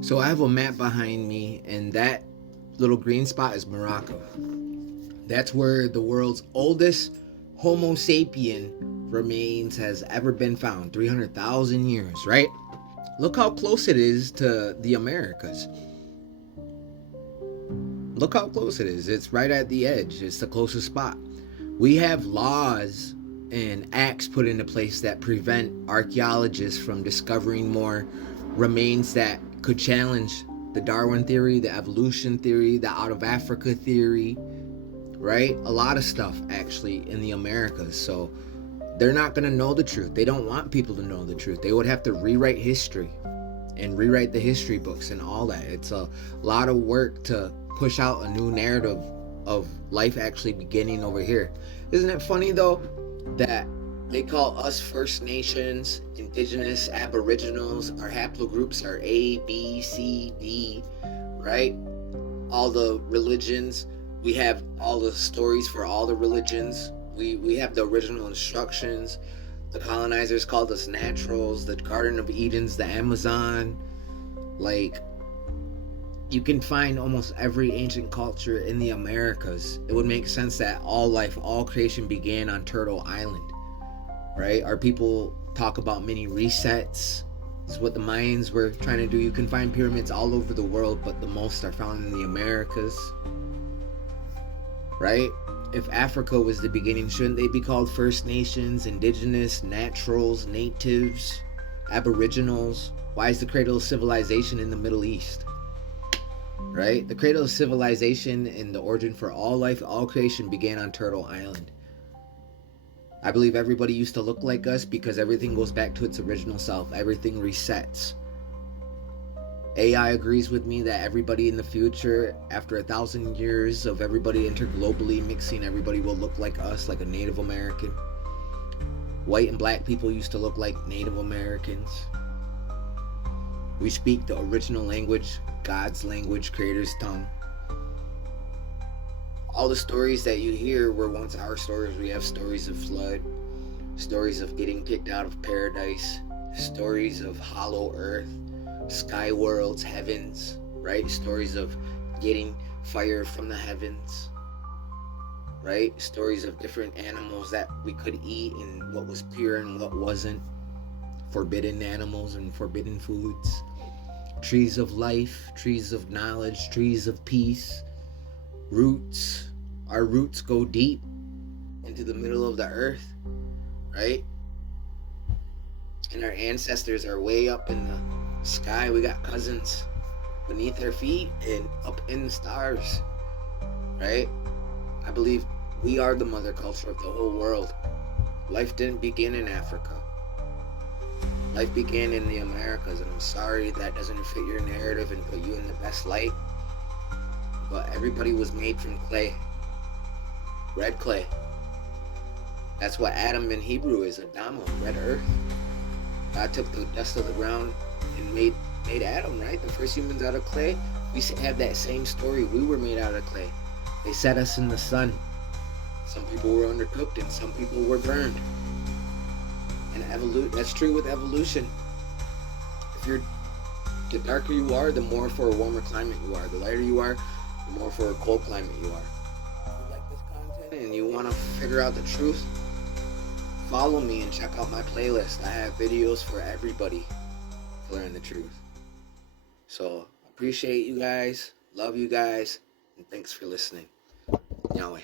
So I have a map behind me, and that little green spot is Morocco. That's where the world's oldest Homo sapien remains has ever been found. 300,000 years, right? Look how close it is to the Americas. Look how close it is. It's right at the edge. It's the closest spot. We have laws and acts put into place that prevent archaeologists from discovering more remains that could challenge the Darwin theory, the evolution theory, the out of Africa theory, right? A lot of stuff actually in the Americas. So they're not going to know the truth. They don't want people to know the truth. They would have to rewrite history and rewrite the history books and all that. It's a lot of work to push out a new narrative of life actually beginning over here. Isn't it funny though that they call us First Nations, Indigenous, Aboriginals, our haplogroups are A, B, C, D, right? All the religions, we have all the stories for all the religions. We have the original instructions. The colonizers called us naturals, the Garden of Eden's, the Amazon. Like, you can find almost every ancient culture in the Americas. It would make sense that all life, all creation began on Turtle Island, right? Our people talk about mini resets. It's what the Mayans were trying to do. You can find pyramids all over the world, but the most are found in the Americas, right? If Africa was the beginning, shouldn't they be called First Nations, Indigenous, Naturals, Natives, Aboriginals? Why is the cradle of civilization in the Middle East? Right? The cradle of civilization and the origin for all life, all creation began on Turtle Island. I believe everybody used to look like us because everything goes back to its original self. Everything resets. AI agrees with me that everybody in the future, after 1,000 years of everybody interglobally mixing, everybody will look like us, like a Native American. White and black people used to look like Native Americans. We speak the original language, God's language, Creator's tongue. All the stories that you hear were once our stories. We have stories of flood, stories of getting kicked out of paradise, stories of hollow earth, sky worlds, heavens, right? Stories of getting fire from the heavens, right? Stories of different animals that we could eat and what was pure and what wasn't. Forbidden animals and forbidden foods. Trees of life, trees of knowledge, trees of peace. Roots. Our roots go deep into the middle of the earth, right? And our ancestors are way up in the sky. We got cousins beneath our feet and up in the stars, right? I believe we are the mother culture of the whole world. Life didn't begin in Africa. Life began in the Americas, and I'm sorry that doesn't fit your narrative and put you in the best light. But everybody was made from clay. Red clay. That's what Adam in Hebrew is, Adama, red earth. God took the dust of the ground and made Adam, right? The first humans out of clay. We have that same story. We were made out of clay. They set us in the sun. Some people were undercooked and some people were burned. And that's true with evolution. The darker you are, the more for a warmer climate you are. The lighter you are, the more for a cold climate you are. If you like this content and you want to figure out the truth, follow me and check out my playlist. I have videos for everybody to learn the truth. So, appreciate you guys, love you guys, and thanks for listening. Yahweh.